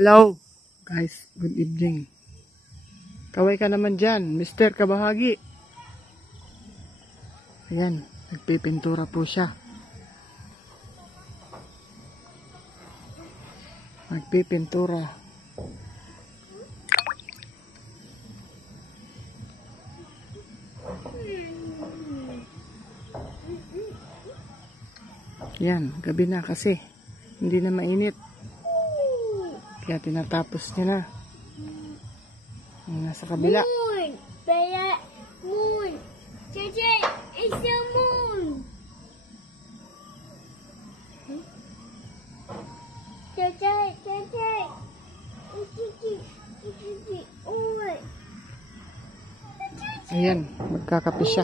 Hello guys, good evening. Kaway ka naman dyan, Mr. Kabahagi. Ayan, nagpipintura po siya. Nagpipintura. Yan, gabi na kasi hindi na mainit. Kaya tinatapos niya na. Yung nasa kabila. Moon! Kaya, moon! Chacha, it's the moon! Chacha, chacha! Ayan, magkakape siya.